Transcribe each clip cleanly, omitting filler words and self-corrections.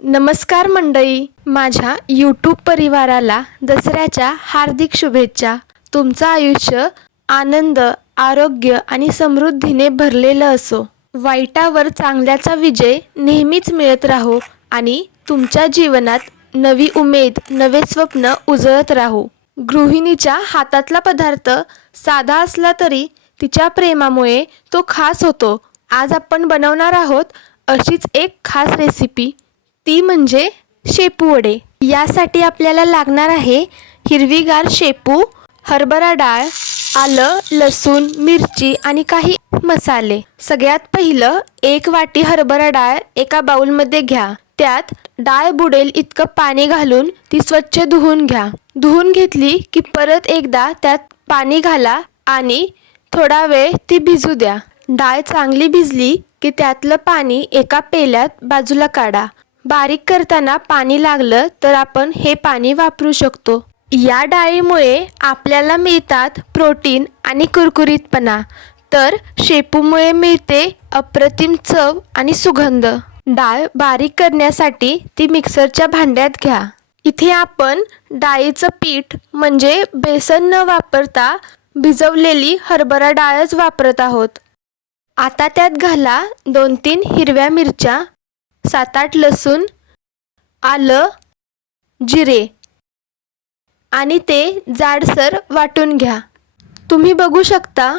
नमस्कार मंडळी, माझ्या यूट्यूब परिवाराला दसऱ्याच्या हार्दिक शुभेच्छा. तुमचं आयुष्य आनंद, आरोग्य आणि समृद्धीने भरलेलं असो. वाईटावर चांगल्याचा विजय नेहमीच मिळत राहो आणि तुमच्या जीवनात नवी उमेद, नवे स्वप्न उजळत राहो. गृहिणीच्या हातातला पदार्थ साधा असला तरी तिच्या प्रेमामुळे तो खास होतो. आज आपण बनवणार आहोत अशीच एक खास रेसिपी, ती म्हणजे शेपू वडे. यासाठी आपल्याला लागणार आहे हिरवीगार शेपू, हरभरा डाळ, आलं, लसूण, मिरची आणि काही मसाले. सगळ्यात पहिलं 1 वाटी हरभरा डाळ एका बाउलमध्ये घ्या. त्यात डाळ बुडेल इतकं पाणी घालून ती स्वच्छ धुवून घ्या. धुवून घेतली की परत एकदा त्यात पाणी घाला आणि थोडा वेळ ती भिजू द्या. डाळ चांगली भिजली की त्यातलं पाणी एका पेल्यात बाजूला काढा. बारीक करताना पाणी लागलं तर आपण हे पाणी वापरू शकतो. या डाळीमुळे आपल्याला मिळतात प्रोटीन आणि कुरकुरीतपणा, तर शेपूमुळे मिळते अप्रतिम चव आणि सुगंध. डाळ बारीक करण्यासाठी ती मिक्सरच्या भांड्यात घ्या. इथे आपण डाळीचं पीठ म्हणजे बेसन न वापरता भिजवलेली हरभरा डाळच वापरत आहोत. आता त्यात घाला 2-3 हिरव्या मिरच्या, 7-8 लसूण, आलं, जिरे आणि ते जाडसर वाटून घ्या. तुम्ही बघू शकता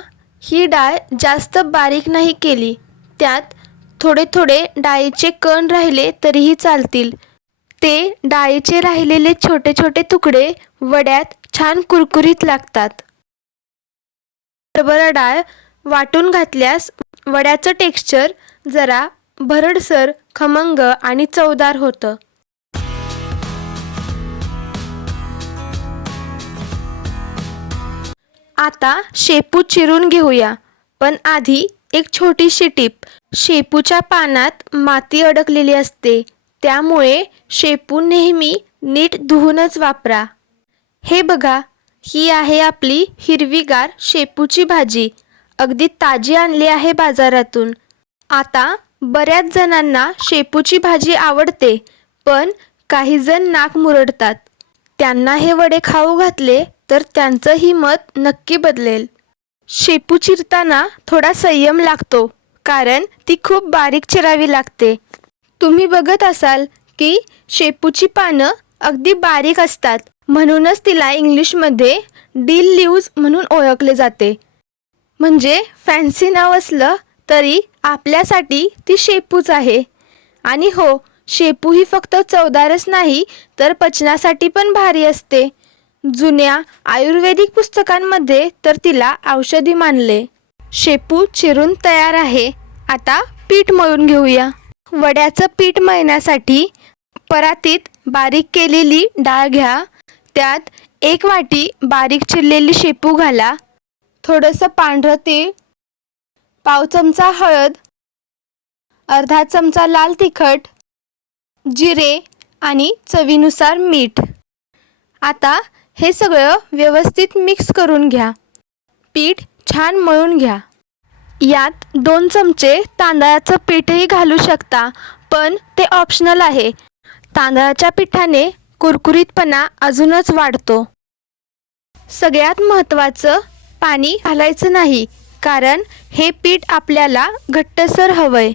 ही डाळ जास्त बारीक नाही केली. त्यात थोडे थोडे डाळीचे कण राहिले तरीही चालतील. ते डाळीचे राहिलेले छोटे छोटे तुकडे वड्यात छान कुरकुरीत लागतात. हरभरा डाळ वाटून घातल्यास वड्याचं टेक्स्चर जरा भरडसर, खमंग आणि चवदार होतं. आता शेपू चिरून घेऊया, पण आधी एक छोटीशी टिप. शेपूच्या पानात माती अडकलेली असते, त्यामुळे शेपू नेहमी नीट धुवूनच वापरा. हे बघा, ही आहे आपली हिरवीगार शेपूची भाजी. अगदी ताजी आणली आहे बाजारातून. आता बऱ्याच जणांना शेपूची भाजी आवडते, पण काही जण नाक मुरडतात. त्यांना हे वडे खाऊ घातले तर त्यांचंही मत नक्की बदलेल. शेपू चिरताना थोडा संयम लागतो, कारण ती खूप बारीक चिरावी लागते. तुम्ही बघत असाल की शेपूची पानं अगदी बारीक असतात, म्हणूनच तिला इंग्लिशमध्ये डील लीव्ज म्हणून ओळखले जाते. म्हणजे फॅन्सी नाव असलं तरी आपल्यासाठी ती शेपूच आहे. आणि हो, शेपू ही फक्त चवदारच नाही तर पचनासाठी पण भारी असते. जुन्या आयुर्वेदिक पुस्तकांमध्ये तर तिला औषधी मानले. शेपू चिरून तयार आहे. आता पीठ मळून घेऊया. वड्याचं पीठ मळण्यासाठी परातीत बारीक केलेली डाळ घ्या. त्यात 1 वाटी बारीक चिरलेली शेपू घाला. थोडंसं पांढरं तेल, पाव चमचा हळद, अर्धा चमचा लाल तिखट, जिरे आणि चवीनुसार मीठ. आता हे सगळं व्यवस्थित मिक्स करून घ्या. पीठ छान मळून घ्या. यात 2 चमचे तांदळाचं पीठही घालू शकता, पण ते ऑप्शनल आहे. तांदळाच्या पिठाने कुरकुरीतपणा अजूनच वाढतो. सगळ्यात महत्त्वाचं, पाणी घालायचं नाही, कारण हे पीठ आपल्याला घट्टसर हवंय.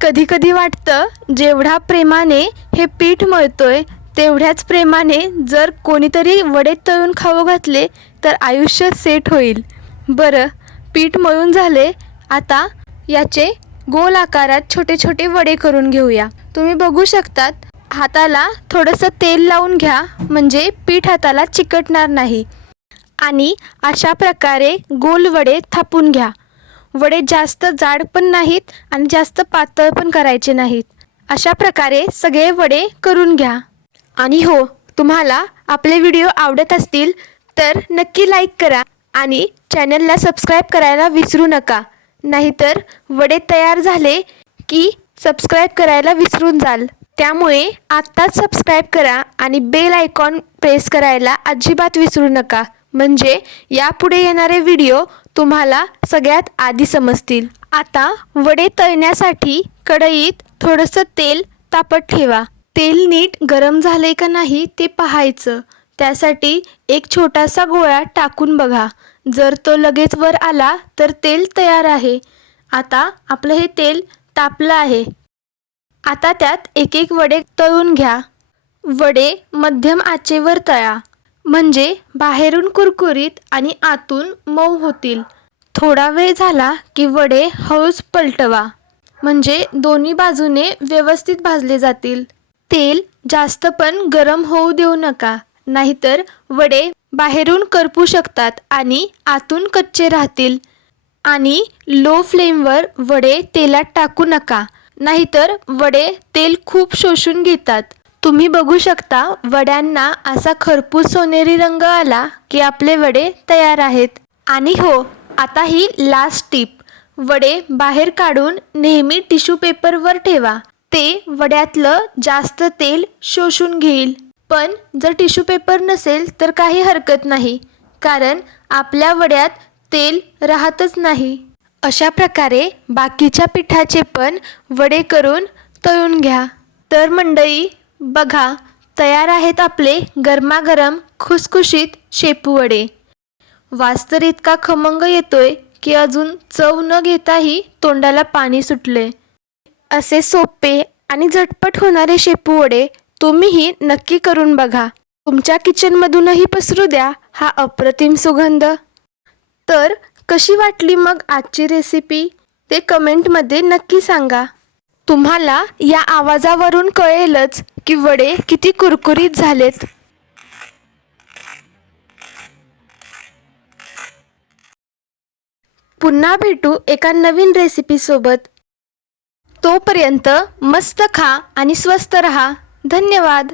कधीकधी वाटतं जेवढा प्रेमाने हे पीठ मळतोय तेवढ्याच प्रेमाने जर कोणीतरी वडे तळून खाऊ घातले तर आयुष्य सेट होईल. बरं, पीठ मळून झाले. आता याचे गोल आकारात छोटे छोटे वडे करून घेऊया. तुम्ही बघू शकतात, हाताला थोडंसं तेल लावून घ्या, म्हणजे पीठ हाताला चिकटणार नाही. आणि अशा प्रकारे गोल वडे थापून घ्या. वडे जास्त जाड पण नाहीत आणि जास्त पातळ पण करायचे नाहीत. अशा प्रकारे सगळे वडे करून घ्या. आणि हो, तुम्हाला आपले व्हिडिओ आवडत असतील तर नक्की लाईक करा आणि चॅनलला सबस्क्राईब करायला विसरू नका. नाहीतर वडे तयार झाले की सबस्क्राईब करायला विसरून जाल. त्यामुळे आत्ताच सबस्क्राईब करा आणि बेल आयकॉन प्रेस करायला अजिबात विसरू नका, म्हणजे यापुढे येणारे व्हिडिओ तुम्हाला सगळ्यात आधी समजतील. आता वडे तळण्यासाठी कढईत थोडंसं तेल तापत ठेवा. तेल नीट गरम झाले का नाही ते पाहायचं. त्यासाठी एक छोटासा गोळा टाकून बघा. जर तो लगेच वर आला तर तेल तयार आहे. आता आपलं हे तेल तापलं आहे. आता त्यात एक एक वडे तळून घ्या. वडे मध्यम आचेवर तळा, म्हणजे बाहेरून कुरकुरीत आणि आतून मऊ होतील. थोडा वेळ झाला की वडे हळूच पलटवा, म्हणजे दोन्ही बाजूने व्यवस्थित भाजले जातील. तेल जास्त पण गरम होऊ देऊ नका, नाहीतर वडे बाहेरून करपू शकतात आणि आतून कच्चे राहतील. आणि लो फ्लेमवर वडे तेलात टाकू नका, नाहीतर वडे तेल खूप शोषून घेतात. तुम्ही बघू शकता, वड्यांना असा खरपूस सोनेरी रंग आला की आपले वडे तयार आहेत. आणि हो, आता ही लास्ट टिप. वडे बाहेर काढून नेहमी टिश्यू पेपरवर ठेवा. ते वड्यातलं जास्त तेल शोषून घेईल. पण जर टिश्यू पेपर नसेल तर काही हरकत नाही, कारण आपल्या वड्यात तेल राहतच नाही. अशा प्रकारे बाकीच्या पिठाचे पण वडे करून तळून घ्या. तर मंडळी, बघा, तयार आहेत आपले गरमागरम खुसखुशीत शेपू वडे. वास तर इतका खमंग येतोय की अजून चव न घेताही तोंडाला पाणी सुटले. असे सोपे आणि झटपट होणारे शेपू वडे तुम्हीही नक्की करून बघा. तुमच्या किचनमधूनही पसरू द्या हा अप्रतिम सुगंध. तर कशी वाटली मग आजची रेसिपी ते कमेंटमध्ये नक्की सांगा. तुम्हाला या आवाजावरून कळेलच की वडे किती कुरकुरीत झालेत. पुन्हा भेटू एका नवीन रेसिपीसोबत. तोपर्यंत मस्त खा आणि स्वस्त रहा. धन्यवाद.